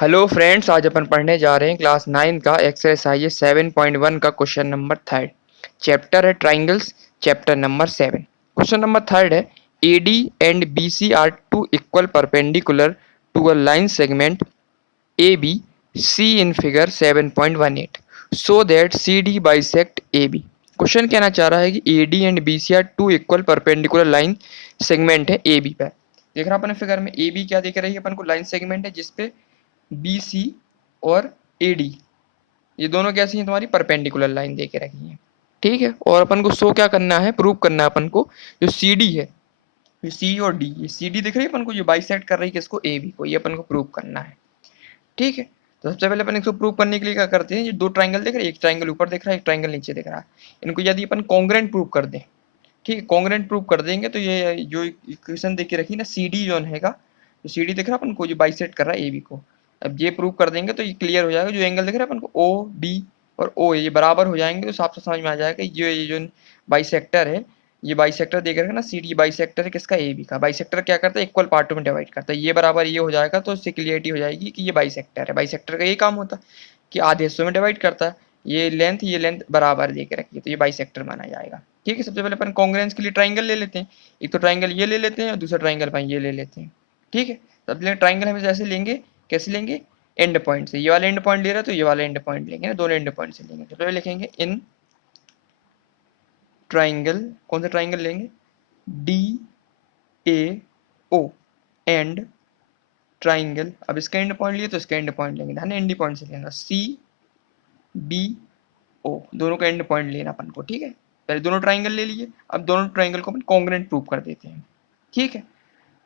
Hello friends, आज अपन पढ़ने जा रहे हैं क्लास 9 का एक्सरसाइज 7.1 का क्वेश्चन नंबर थर्ड। चैप्टर है triangles, chapter number 7। Question number third है AD and BC are two equal perpendicular to a line segment AB see in figure 7.18 so that CD bisect AB। Question कहना चाह रहा है कि AD and BC are two equal perpendicular line segment है AB पर। देख रहा अपन figure में AB क्या दिख रही है अपन को, लाइन सेगमेंट है जिसपे BC और AD ये दोनों कैसी हैं तुम्हारी, परपेंडिकुलर लाइन दे के रखी हैं। ठीक है, और अपन को शो क्या करना है, प्रूव करना है अपन को जो CD है, ये C और D, ये CD दिख रही है अपन को, जो बाइसेक्ट कर रही है किसको, AB को, ये अपन को प्रूव करना है। ठीक है, तो सबसे पहले अपन इसको प्रूव करने के लिए क्या करते हैं, ये दो ट्राइंगल दिख रहे हैं, एक ट्राइंगल ऊपर दिख रहा है, एक ट्राइंगल नीचे दिख रहा है। इनको यदि अपन कॉन्ग्रेंट प्रूव कर दें, ठीक है, कॉन्ग्रेंट प्रूव कर देंगे तो ये जो इक्वेशन देख के रखी ना CD जो है, जो CD दिख रहा है अपन को, जो बाइसेक्ट कर रहा है AB को, अब ये प्रूव कर देंगे तो ये क्लियर हो जाएगा। जो एंगल दिख रहा है अपन को OD और O ये बराबर हो जाएंगे, तो साफ साफ समझ में आ जाएगा ये जो बाइसेक्टर है, ये बाइसेक्टर देख रहे हैं ना CD, बाइसेक्टर है किसका, AB का। बाइसेक्टर क्या करता है, इक्वल पार्टों में डिवाइड करता है, ये बराबर ये हो जाएगा तो उससे क्लियरिटी हो जाएगी कि ये बाइसेक्टर है। बाइसेक्टर का ये काम होता है कि आधे हिस्सों में डिवाइड करता है, ये लेंथ बराबर दे के रखिए तो ये बाइसेक्टर माना जाएगा। ठीक है, सबसे पहले अपन कॉन्ग्रेंस के लिए ट्राइंगल ले लेते हैं, एक तो ट्राइंगल ये ले लेते हैं और दूसरा ट्राइंगल अपन ये ले लेते हैं। ठीक है, सबसे पहले ट्राइंगल हम जैसे लेंगे, कैसे लेंगे, एंड पॉइंट से, ये वाला एंड पॉइंट ले रहा है तो ये वाला एंड पॉइंट लेंगे ना, दोनों एंड पॉइंट से लेंगे। सबसे पहले लिखेंगे इन ट्राइंगल, कौन सा ट्राइंगल लेंगे, DAO एंड ट्राइंगल, अब इसका एंड पॉइंट लिए तो इसका एंड पॉइंट लेंगे, ध्यान एंड पॉइंट से लेंगे, CBO, दोनों का एंड पॉइंट लेना अपन को। ठीक है, पहले दोनों ट्राइंगल ले लिए, अब दोनों ट्राइंगल को अपन कॉन्ग्रेंट प्रूव कर देते हैं। ठीक है,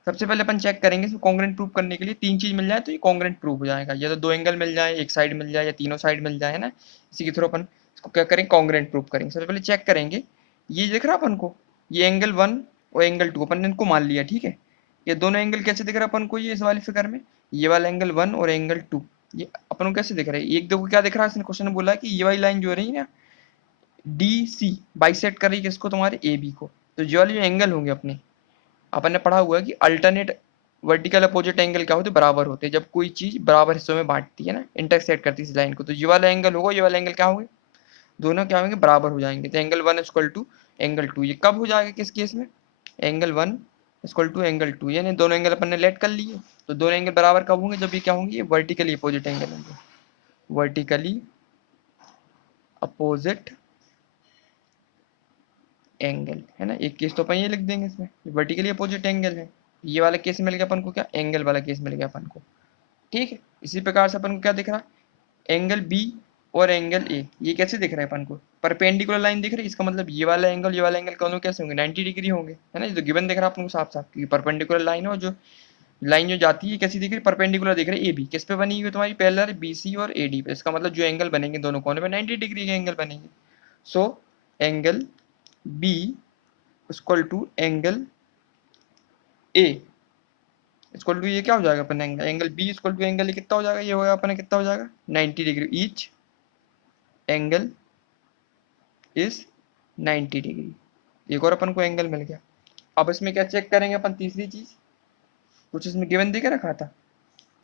सबसे पहले अपन चेक करेंगे इसमें कॉन्ग्रेंट प्रूव करने के लिए तीन चीज मिल जाए तो ये कॉन्ग्रेंट प्रूव हो जाएगा, या तो दो एंगल मिल जाए, एक साइड मिल जाए, या तीनों साइड मिल जाए, है ना। इसी के थ्रू अपन इसको क्या करेंगे, कॉन्ग्रेंट प्रूव करेंगे। सबसे पहले चेक करेंगे, ये दिख रहा अपन को, ये एंगल 1 और एंगल 2 अपन ने इनको मान लिया। ठीक है, ये दोनों एंगल कैसे दिख रहा अपन को, ये इस वाली फिगर में ये वाला एंगल 1 और एंगल 2 ये अपन को कैसे दिख रहा है, एक देखो क्या दिख रहा है, इसने क्वेश्चन में बोला कि ये वाली लाइन जो रही है ना DC बाइसेक्ट कर रही है किसको, तुम्हारे AB को। तो ये वाले जो एंगल होंगे अपने, अपन ने पढ़ा हुआ है कि अल्टरनेट वर्टिकल अपोजिट एंगल क्या होते हैं, बराबर होते हैं, जब कोई चीज बराबर हिस्सों में बांटती है ना, इंटरसेक्ट करती है इस लाइन को, तो ये वाला एंगल होगा, ये वाला एंगल क्या होंगे, दोनों क्या होंगे, बराबर हो जाएंगे। तो एंगल 1 इक्वल टू एंगल 2, ये कब हो जाएगा, किस केस में, एंगल 1 इक्वल टू एंगल 2, यानी दोनों एंगल अपन ने लेट कर लिए। तो दोनों एंगल बराबर कब होंगे, जब ये क्या होंगे, ये वर्टिकली अपोजिट एंगल होंगे, वर्टिकली अपोजिट एंगल, है ना। एक केस तो अपन ये लिख देंगे इसमें, वर्टिकली अपोजिट एंगल है, ये वाला केस मिल गया अपन को, क्या एंगल वाला केस मिल गया अपन को। ठीक है, इसी प्रकार से अपन को क्या दिख रहा है, एंगल बी और एंगल ए, ये कैसे दिख रहा है अपन को, परपेंडिकुलर लाइन दिख रही है, इसका मतलब ये वाला एंगल दोनों कैसे होंगे, 90 डिग्री होंगे, है ना। ये तो गिवन दिख रहा है अपन को साफ साफ, क्योंकि परपेंडिकुलर लाइन है, और जो लाइन जो जाती है कैसी दिख रही है, परपेंडिकुलर दिख रही है, ए बी किस पे बनी हुई है तुम्हारी, पैरेलल BC और AD पे, इसका मतलब जो एंगल बनेंगे दोनों कोने पे 90 डिग्री के एंगल बनेंगे। So angle B equal to angle A equal to, ये क्या हो जाएगा अपन, angle B equal to angle कितना हो जाएगा, ये होगा अपन कितना हो जाएगा, 90 degree, each angle is 90 degree. एक और अपन को एंगल मिल गया। अब इसमें क्या चेक करेंगे अपन, तीसरी चीज, कुछ इसमें गिवन दे के रखा था,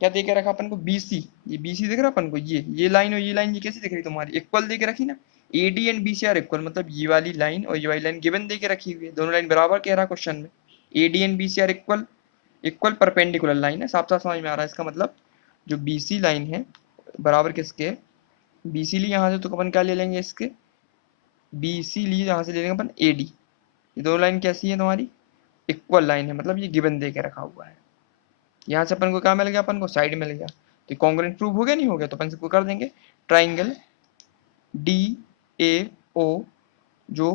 क्या दे के रखा अपन को, BC, ये BC दिख रहा अपन को, ये लाइन और ये लाइन ये कैसी दिख रही तुम्हारी, इक्वल दे के रखी ना, AD and BC are equal, मतलब ये वाली लाइन और ये वाली लाइन गिवन दे के रखी हुई है, दोनों लाइन बराबर कह रहा क्वेश्चन में, AD and BC are equal, equal perpendicular line है, साफ साफ समझ में आ रहा है। इसका मतलब जो BC लाइन है बराबर किसके, BC लिए यहाँ से तो अपन क्या ले लेंगे, इसके BC लिए यहाँ से ले लेंगे अपन AD, ये दोनों लाइन कैसी है तुम्हारी, इक्वल लाइन है, मतलब ये गिवन दे के रखा हुआ है। यहाँ से अपन को क्या मिल गया, अपन को साइड मिल गया, तो कॉन्ग्रेंट प्रूव हो गया, नहीं हो गया, तो अपन इसको कर देंगे ट्राइंगल DAO जो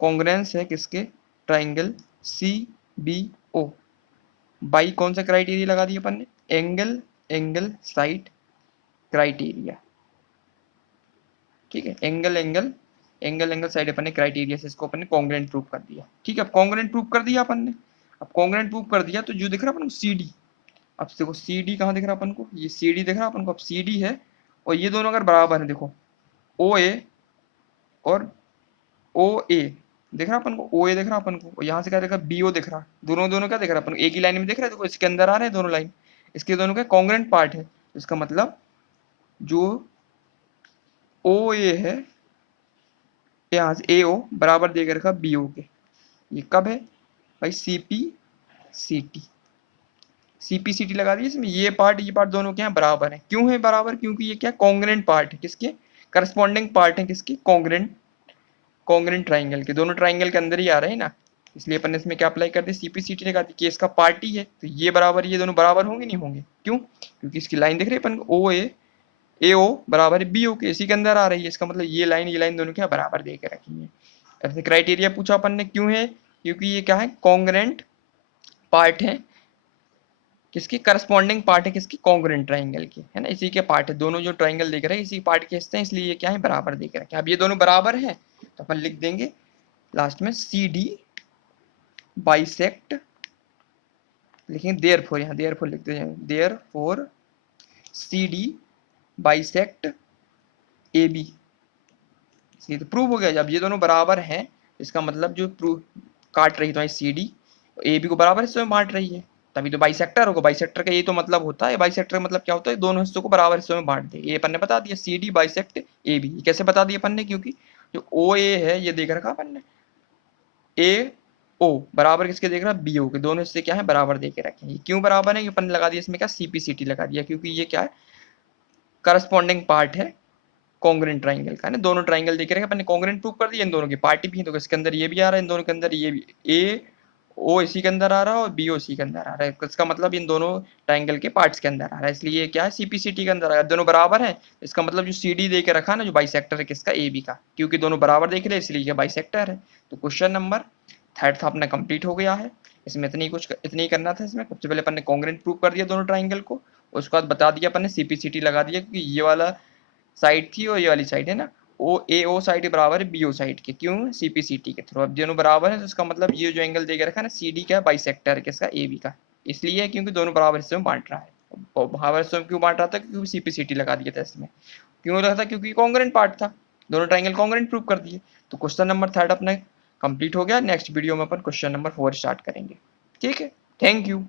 कॉन्ग्रेंस है किसके, ट्राइंगल CBO, बाई कौन सा क्राइटेरिया लगा दिया अपन ने, एंगल एंगल साइड क्राइटेरिया। ठीक है, angle angle angle angle side अपन ने क्राइटेरिया से इसको अपन ने कॉन्ग्रेंट प्रूव कर दिया। ठीक है, अब कॉन्ग्रेंट प्रूव कर दिया अपन ने, अब कॉन्ग्रेंट प्रूव कर दिया तो जो दिख रहा है अपन को CD, अब देखो CD कहाँ दिख रहा है अपन को, ये CD दिख रहा है अपन को, अब CD है और ये दोनों अगर बराबर है, देखो OA और OA दिख रहा है अपन को, OA दिख रहा है अपन को, और यहाँ से क्या दिख रहा है, BO दिख रहा है, दोनों दोनों क्या दिख रहा है अपन को, एक ही लाइन में दिख रहा है, देखो इसके अंदर आ रहे हैं दोनों लाइन, इसके दोनों का कॉन्ग्रेंट पार्ट है, इसका मतलब जो ओ ए है, यहाँ से ए ओ बराबर दे रखा बी ओ के, ये कब है भाई, सीपीसीटी लगा दी इसमें, ये पार्ट दोनों क्या है, बराबर है। क्यों है बराबर, क्योंकि ये क्या कॉन्ग्रेंट पार्ट है, किसके करस्पॉन्डिंग पार्ट है, किसकी कॉन्ग्रेंट ट्राइंगल के, दोनों ट्राइंगल के अंदर ही आ रहे हैं ना, इसलिए अपन ने इसमें क्या अप्लाई कर दी, सीपीसीटी लगा दी कि इसका पार्टी है, तो ये बराबर, ये दोनों बराबर होंगे नहीं होंगे, क्यों, क्योंकि इसकी लाइन देख रहे हैं अपन, ओ ए ओ बराबर है बी ओ के, इसी के अंदर आ रही है, इसका मतलब ये लाइन दोनों क्या बराबर दे के रखी है। ऐसे क्राइटेरिया पूछा अपन ने, क्यों है, क्योंकि ये क्या है कॉन्ग्रेंट पार्ट है, किसकी करस्पॉन्डिंग पार्ट है, किसकी कॉन्ग्रेंट ट्राइंगल की, है ना, इसी के पार्ट है, दोनों जो ट्राइंगल देख रहे हैं इसी पार्ट के हिस्से हैं, इसलिए ये क्या है बराबर देख रखे हैं। अब ये दोनों बराबर हैं तो अपन लिख देंगे लास्ट में सी डी बाइसेक्ट, लिखेंगे देयरफॉर, यहाँ देयरफॉर लिख देंगे, therefore C D bisect A B, ये तो प्रूव हो गया। जब ये दोनों बराबर हैं इसका मतलब जो प्रूव काट रही तुम्हारी सी डी ए बी को बराबर हिस्सों में बांट रही है, तभी तो बाइसेक्टर होगा। बाइसेक्टर का ये तो मतलब होता है, बाइसेक्टर का मतलब क्या होता है, दोनों हिस्सों को बराबर हिस्सों में बांट दे, ये अपन ने बता दिया C D bisect A B. कैसे बता दिया अपन ने, क्योंकि जो ओ ए है ये देख रखा अपन ने, ए ओ बराबर किसके देख रहा है, बी ओ के, दोनों हिस्से क्या है बराबर दे के रखे हैं। क्यों बराबर है, अपन ने लगा दिया इसमें क्या सीपीसीटी लगा दिया, क्योंकि ये क्या है करस्पॉन्डिंग पार्ट है कॉन्ग्रेंट ट्राइंगल का, ना दोनों ट्राइंगल देख रहे हैं अपन ने, कॉन्ग्रेंट प्रूव कर दिया, इन दोनों की पार्टी भी है, तो इसके अंदर ये भी आ रहा है, इन दोनों के अंदर ये भी, ए ओ इसी के अंदर आ रहा है और बी ओ इसी के अंदर आ रहा है, इसका मतलब इन दोनों ट्राइंगल के पार्ट्स के अंदर आ रहा है, इसलिए ये क्या है सीपीसीटी के अंदर आ रहा है, दोनों बराबर है, इसका मतलब जो सी डी दे के रखा ना, जो बाइसेक्टर है किसका, ए बी का, क्योंकि दोनों बराबर देख रहे हैं इसलिए ये बाइसेक्टर है। तो क्वेश्चन नंबर थर्ड था अपना कंप्लीट हो गया है, इसमें इतनी ही करना था। इसमें सबसे पहले अपन ने कॉन्ग्रेंट प्रूव कर दिया दोनों ट्राइंगल को, उसके बाद बता दिया अपन ने सीपीसीटी लगा दिया, क्योंकि ये वाला साइड थी और ये वाली साइड है ना, ओ साइड बराबर है बी ओ साइड के, क्यों सीपीसीटी के थ्रू। अब दोनों बराबर है तो इसका मतलब ये जो एंगल देके रखा है ना सी डी क्या है बाइसेक्टर किसका, ए बी का, इसलिए क्योंकि दोनों बराबर हिस्से में बांट रहा है। और बराबर हिस्से में क्यों बांट रहा था, क्योंकि सीपीसीटी लगा दिया था इसमें। क्यों लगा था, क्योंकि कॉन्ग्रेंट पार्ट था, दोनों ट्राइंगल कॉन्ग्रेंट प्रूव कर दिए। तो क्वेश्चन नंबर थर्ड अपना कंप्लीट हो गया। नेक्स्ट वीडियो में अपन क्वेश्चन नंबर 4 स्टार्ट करेंगे। ठीक है, थैंक यू।